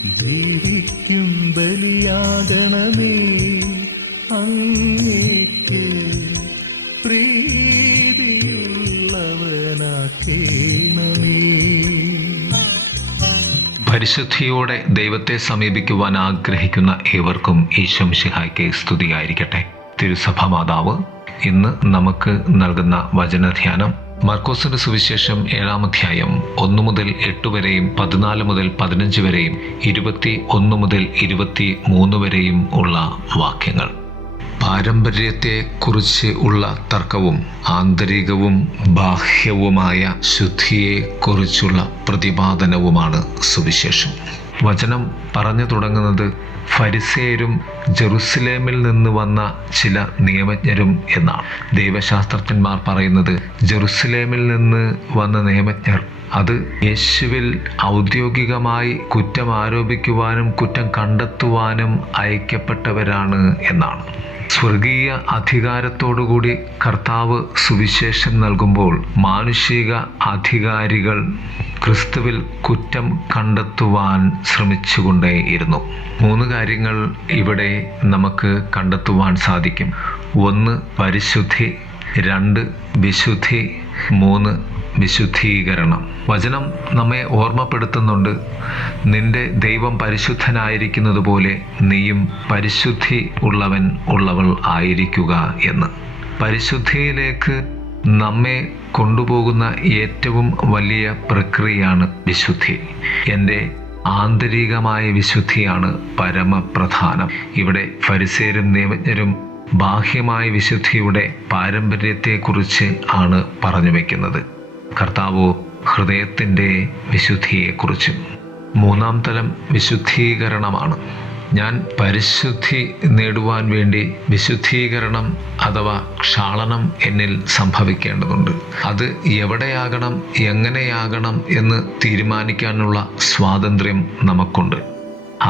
ജീവിക്കും ബലിയാകണമേ അങ്ങേക്ക് പ്രീതിയുള്ളവനാക്കേണമേ. പരിശുദ്ധിയോടെ ദൈവത്തെ സമീപിക്കുവാൻ ആഗ്രഹിക്കുന്ന ഏവർക്കും ഈശോ മിശിഹായ്ക്ക് സ്തുതിയായിരിക്കട്ടെ. തിരുസഭ മാതാവ് ഇന്ന് നമുക്ക് നൽകുന്ന വചനധ്യാനം മർക്കോസിന്റെ സുവിശേഷം 7-ാം അധ്യായം 1 മുതൽ 8 വരെയും 14 മുതൽ 15 വരെയും 21 മുതൽ 23 വരെയും ഉള്ള വാക്യങ്ങൾ. പാരമ്പര്യത്തെക്കുറിച്ച് ഉള്ള തർക്കവും ആന്തരികവും ബാഹ്യവുമായ ശുദ്ധിയെക്കുറിച്ചുള്ള പ്രതിപാദനവുമാണ് സുവിശേഷം. വചനം പറഞ്ഞു തുടങ്ങുന്നത് ഫരിസേയരും ജെറുസലേമിൽ നിന്ന് വന്ന ചില നിയമജ്ഞരും എന്നാണ്. ദൈവശാസ്ത്രജ്ഞന്മാർ പറയുന്നത് ജെറുസലേമിൽ നിന്ന് വന്ന നിയമജ്ഞർ അത് യേശുവിൽ ഔദ്യോഗികമായി കുറ്റം ആരോപിക്കുവാനും കുറ്റം കണ്ടെത്തുവാനും അയക്കപ്പെട്ടവരാണ് എന്നാണ്. സ്വർഗീയ അധികാരത്തോടുകൂടി കർത്താവ് സുവിശേഷം നൽകുമ്പോൾ മാനുഷിക അധികാരികൾ ക്രിസ്തുവിൽ കുറ്റം കണ്ടെത്തുവാൻ ശ്രമിച്ചുകൊണ്ടേയിരുന്നു. 3 കാര്യങ്ങൾ ഇവിടെ നമുക്ക് കണ്ടെത്തുവാൻ സാധിക്കും. 1 പരിശുദ്ധി, 2 വിശുദ്ധി, 3 വിശുദ്ധീകരണം. വചനം നമ്മെ ഓർമ്മപ്പെടുത്തുന്നുണ്ട്, നിന്റെ ദൈവം പരിശുദ്ധനായിരിക്കുന്നത് പോലെ നീയും പരിശുദ്ധി ഉള്ളവൾ ആയിരിക്കുക എന്ന്. പരിശുദ്ധിയിലേക്ക് നമ്മെ കൊണ്ടുപോകുന്ന ഏറ്റവും വലിയ പ്രക്രിയയാണ് വിശുദ്ധി. എൻ്റെ ആന്തരികമായ വിശുദ്ധിയാണ് പരമപ്രധാനം. ഇവിടെ ഫരിസേയരും നിയമജ്ഞരും ബാഹ്യമായ വിശുദ്ധിയുടെ പാരമ്പര്യത്തെക്കുറിച്ച് ആണ് പറഞ്ഞു വയ്ക്കുന്നത്. കർത്താവ് ഹൃദയത്തിൻ്റെ വിശുദ്ധിയെക്കുറിച്ചും. 3-ാം തലം വിശുദ്ധീകരണമാണ്. ഞാൻ പരിശുദ്ധി നേടുവാൻ വേണ്ടി വിശുദ്ധീകരണം അഥവാ ക്ഷാളനം എന്നിൽ സംഭവിക്കേണ്ടതുണ്ട്. അത് എവിടെയാകണം, എങ്ങനെയാകണം എന്ന് തീരുമാനിക്കാനുള്ള സ്വാതന്ത്ര്യം നമുക്കുണ്ട്.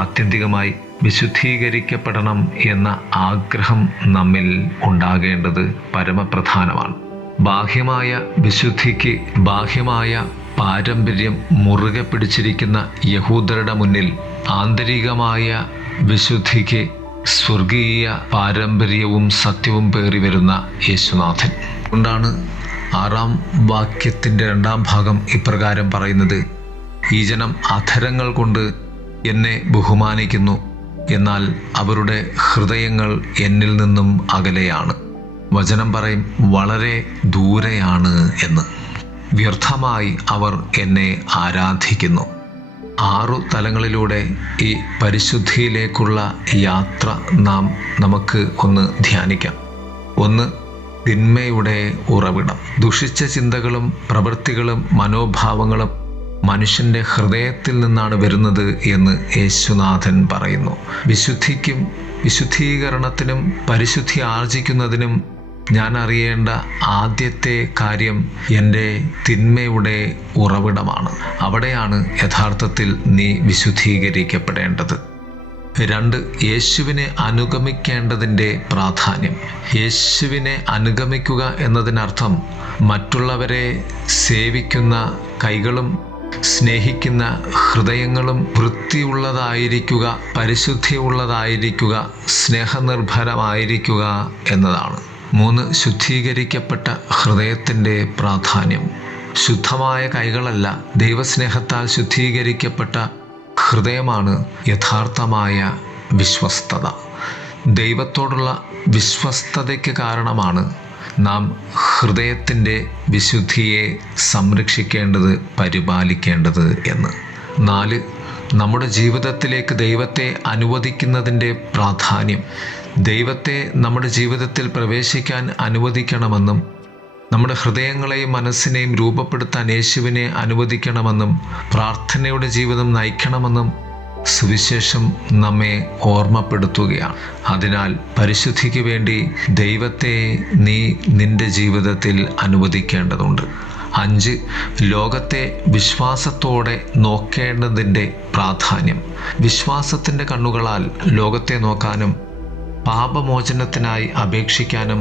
ആത്യന്തികമായി വിശുദ്ധീകരിക്കപ്പെടണം എന്ന ആഗ്രഹം നമ്മിൽ ഉണ്ടാകേണ്ടത് പരമപ്രധാനമാണ്. ബാഹ്യമായ വിശുദ്ധിക്ക് ബാഹ്യമായ പാരമ്പര്യം മുറുകെ പിടിച്ചിരിക്കുന്ന യഹൂദരുടെ മുന്നിൽ ആന്തരികമായ വിശുദ്ധിക്ക് സ്വർഗീയ പാരമ്പര്യവും സത്യവും പേറി വരുന്ന യേശുനാഥൻ. അതുകൊണ്ടാണ് 6-ാം വാക്യത്തിൻ്റെ 2-ാം ഭാഗം ഇപ്രകാരം പറയുന്നത്, ഈ ജനം അധരങ്ങൾ കൊണ്ട് എന്നെ ബഹുമാനിക്കുന്നു, എന്നാൽ അവരുടെ ഹൃദയങ്ങൾ എന്നിൽ നിന്നും അകലെയാണ്. വചനം പറയും വളരെ ദൂരെയാണ് എന്ന്. വ്യർത്ഥമായി അവർ എന്നെ ആരാധിക്കുന്നു. 6 തലങ്ങളിലൂടെ ഈ പരിശുദ്ധിയിലേക്കുള്ള യാത്ര നമുക്ക് ഒന്ന് ധ്യാനിക്കാം. 1 തിന്മയുടെ ഉറവിടം. ദുഷിച്ച ചിന്തകളും പ്രവൃത്തികളും മനോഭാവങ്ങളും മനുഷ്യൻ്റെ ഹൃദയത്തിൽ നിന്നാണ് വരുന്നത് എന്ന് യേശുനാഥൻ പറയുന്നു. വിശുദ്ധിക്കും വിശുദ്ധീകരണത്തിനും പരിശുദ്ധി ആർജിക്കുന്നതിനും ഞാൻ അറിയേണ്ട ആദ്യത്തെ കാര്യം എൻ്റെ തിന്മയുടെ ഉറവിടമാണ്. അവിടെയാണ് യഥാർത്ഥത്തിൽ നീ വിശുദ്ധീകരിക്കപ്പെടേണ്ടത്. 2 യേശുവിനെ അനുഗമിക്കേണ്ടതിൻ്റെ പ്രാധാന്യം. യേശുവിനെ അനുഗമിക്കുക എന്നതിനർത്ഥം മറ്റുള്ളവരെ സേവിക്കുന്ന കൈകളും സ്നേഹിക്കുന്ന ഹൃദയങ്ങളും വൃത്തിയുള്ളതായിരിക്കുക, പരിശുദ്ധിയുള്ളതായിരിക്കുക, സ്നേഹനിർഭരമായിരിക്കുക എന്നതാണ്. 3 ശുദ്ധീകരിക്കപ്പെട്ട ഹൃദയത്തിൻ്റെ പ്രാധാന്യം. ശുദ്ധമായ കൈകളല്ല, ദൈവസ്നേഹത്താൽ ശുദ്ധീകരിക്കപ്പെട്ട ഹൃദയമാണ് യഥാർത്ഥമായ വിശ്വസ്തത. ദൈവത്തോടുള്ള വിശ്വസ്തതയ്ക്ക് കാരണമാണ് നാം ഹൃദയത്തിൻ്റെ വിശുദ്ധിയെ സംരക്ഷിക്കേണ്ടത്, പരിപാലിക്കേണ്ടത് എന്ന്. 4 നമ്മുടെ ജീവിതത്തിലേക്ക് ദൈവത്തെ അനുവദിക്കുന്നതിൻ്റെ പ്രാധാന്യം. ദൈവത്തെ നമ്മുടെ ജീവിതത്തിൽ പ്രവേശിക്കാൻ അനുവദിക്കണമെന്നും നമ്മുടെ ഹൃദയങ്ങളെയും മനസ്സിനെയും രൂപപ്പെടുത്താൻ യേശുവിനെ അനുവദിക്കണമെന്നും പ്രാർത്ഥനയുടെ ജീവിതം നയിക്കണമെന്നും സുവിശേഷം നമ്മെ ഓർമ്മപ്പെടുത്തുകയാണ്. അതിനാൽ പരിശുദ്ധിക്ക് വേണ്ടി ദൈവത്തെ നീ നിന്റെ ജീവിതത്തിൽ അനുവദിക്കേണ്ടതുണ്ട്. 5 ലോകത്തെ വിശ്വാസത്തോടെ നോക്കേണ്ടതിൻ്റെ പ്രാധാന്യം. വിശ്വാസത്തിൻ്റെ കണ്ണുകളാൽ ലോകത്തെ നോക്കാനും പാപമോചനത്തിനായി അപേക്ഷിക്കാനും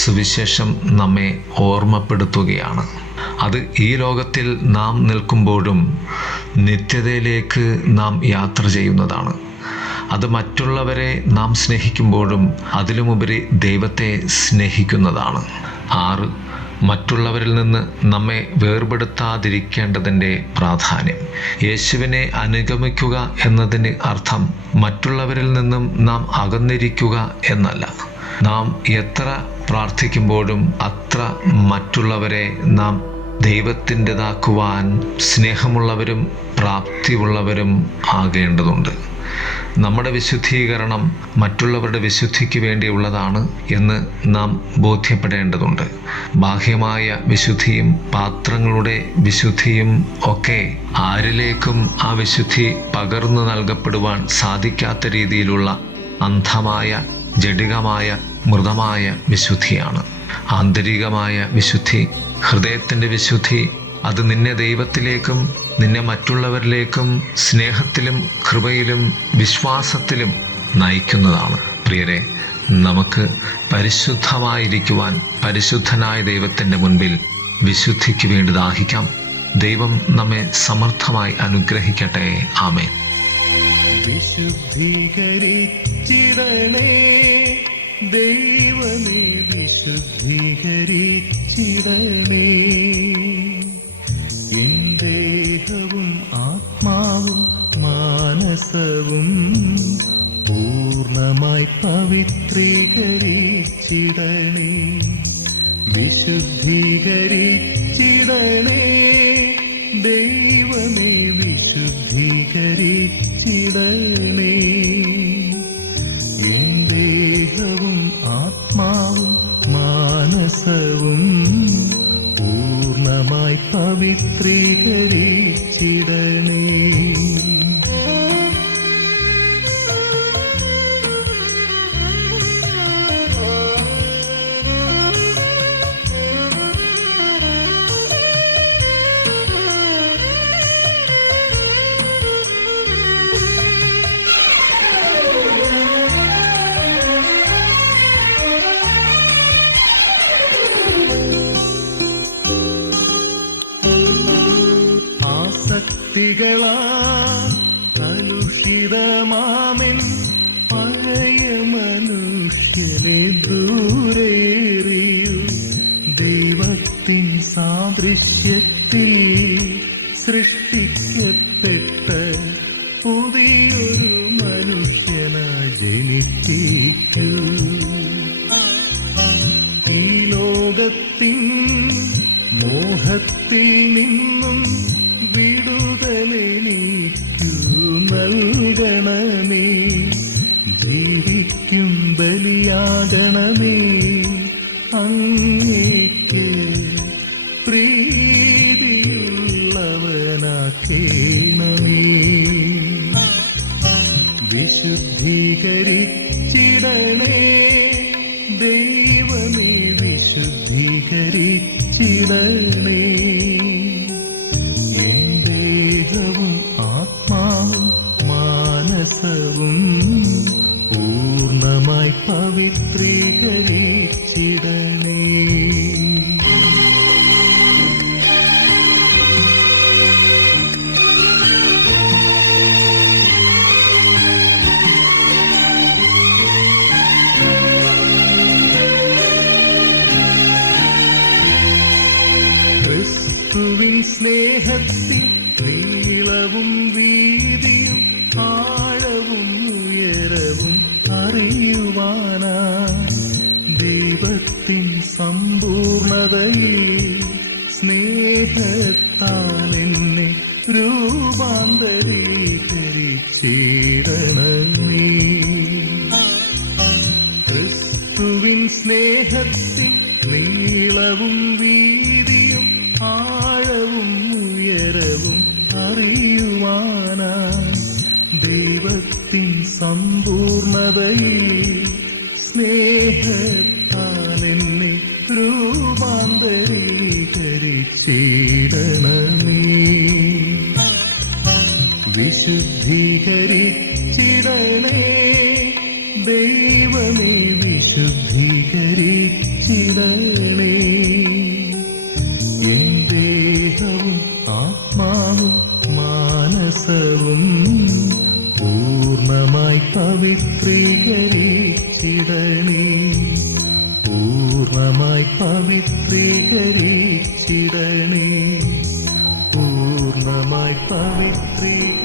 സുവിശേഷം നമ്മെ ഓർമ്മപ്പെടുത്തുകയാണ്. അത് ഈ ലോകത്തിൽ നാം നിൽക്കുമ്പോഴും നിത്യതയിലേക്ക് നാം യാത്ര ചെയ്യുന്നതാണ്. അത് മറ്റുള്ളവരെ നാം സ്നേഹിക്കുമ്പോഴും അതിലുമുപരി ദൈവത്തെ സ്നേഹിക്കുന്നതാണ്. 6. മറ്റുള്ളവരിൽ നിന്ന് നമ്മെ വേർപെടുത്താതിരിക്കേണ്ടതിൻ്റെ പ്രാധാന്യം. യേശുവിനെ അനുഗമിക്കുക എന്നതിന് അർത്ഥം മറ്റുള്ളവരിൽ നിന്നും നാം അകന്നിരിക്കുക എന്നല്ല. നാം എത്ര പ്രാർത്ഥിക്കുമ്പോഴും അത്ര മറ്റുള്ളവരെ നാം ദൈവത്തിൻ്റെതാക്കുവാൻ സ്നേഹമുള്ളവരും പ്രാപ്തിയുള്ളവരും ആകേണ്ടതുണ്ട്. നമ്മുടെ വിശുദ്ധീകരണം മറ്റുള്ളവരുടെ വിശുദ്ധിക്ക് വേണ്ടിയുള്ളതാണ് എന്ന് നാം ബോധ്യപ്പെടേണ്ടതുണ്ട്. ബാഹ്യമായ വിശുദ്ധിയും പാത്രങ്ങളുടെ വിശുദ്ധിയും ഒക്കെ ആരിലേക്കും ആ വിശുദ്ധി പകർന്നു നൽകപ്പെടുവാൻ സാധിക്കാത്ത രീതിയിലുള്ള അന്ധമായ, ജഡികമായ, മൃതമായ വിശുദ്ധിയാണ്. ആന്തരികമായ വിശുദ്ധി, ഹൃദയത്തിൻ്റെ വിശുദ്ധി, അത് നിന്നെ ദൈവത്തിലേക്കും നിന്നെ മറ്റുള്ളവരിലേക്കും സ്നേഹത്തിലും കൃപയിലും വിശ്വാസത്തിലും നയിക്കുന്നതാണ്. പ്രിയരെ, നമുക്ക് പരിശുദ്ധമായിരിക്കുവാൻ പരിശുദ്ധനായ ദൈവത്തിൻ്റെ മുൻപിൽ വിശുദ്ധിക്ക് വേണ്ടി ദാഹിക്കാം. ദൈവം നമ്മെ സമർത്ഥമായി അനുഗ്രഹിക്കട്ടെ. ആമേൻ. വിശുദ്ധീകരിച്ചിടണേ ദൈവമേ, വിശുദ്ധീകരിച്ചിടണേ. ദേഹവും ആത്മാവും മാനസവും പൂർണ്ണമായി പവിത്രീകരിച്ചിടണേ. വിശുദ്ധീകരിച്ചിടണേ ദൈവമേ, വിശുദ്ധീകരിച്ചിടണേ. ദേഹവും ആത്മാവും മാനസവും പൂർണ്ണമായി പവിത്രീകരിച്ചിടണേ. കലുഷിതമാമെൻ പഴയ മനുഷ്യനെ ദൂരേറിയു. ദൈവത്തിൻ സാദൃശ്യത്തിൽ സൃഷ്ടിക്കപ്പെട്ട പുതിയൊരു മനുഷ്യനായി ജനിപ്പിക്കൂ. ഈ ലോകത്തിൻ മോഹത്തിൽ നിന്നും വിടുതലെനിക്കു നൽകണമേ. ജീവിക്കും ബലിയാകണമേ, അങ്ങേക്ക് പ്രീതിയുള്ളവനാക്കേണമേ. വിശുദ്ധീകരിച്ചിടണേ ദൈവമേ, വിശുദ്ധീകരിച്ചിടണേ. പൂർണ്ണമായി പവിത്രീകരിച്ചിടണേ. ക്രിസ്തുവിൻ സ്നേഹത്തിൽ നീളവും വീതിയും ആഴവും ഉയരവും അറിയുവാനാ ദൈവത്തിൻ സമ്പൂർണതയിൽ സ്നേഹത്താൽ എന്നെ രൂപാന്തരീകരിച്ചിടണമേ. ക്രിസ്തുവിൻ സ്നേഹത്തിൽ നീളവും വീതിയും ആഴവും ഉയരവും അറിയുവാനാ ദൈവത്തിൻ സമ്പൂർണതയിൽ സ്നേഹത്താൽ എന്നെ രൂപാന്തരീകരിച്ചിടണമേ. വിശുദ്ധീകരിച്ചിടണേ ദൈവമേ, വിശുദ്ധീകരിച്ചിടണേ. എൻ ദേഹവും ആത്മാവും മാനസവും പൂർണ്ണമായി പവിത്രീകരിച്ചിടണേ, പൂർണ്ണമായി പവിത്രീകരിച്ചിടണേ, പൂർണ്ണമായി പവിത്രീ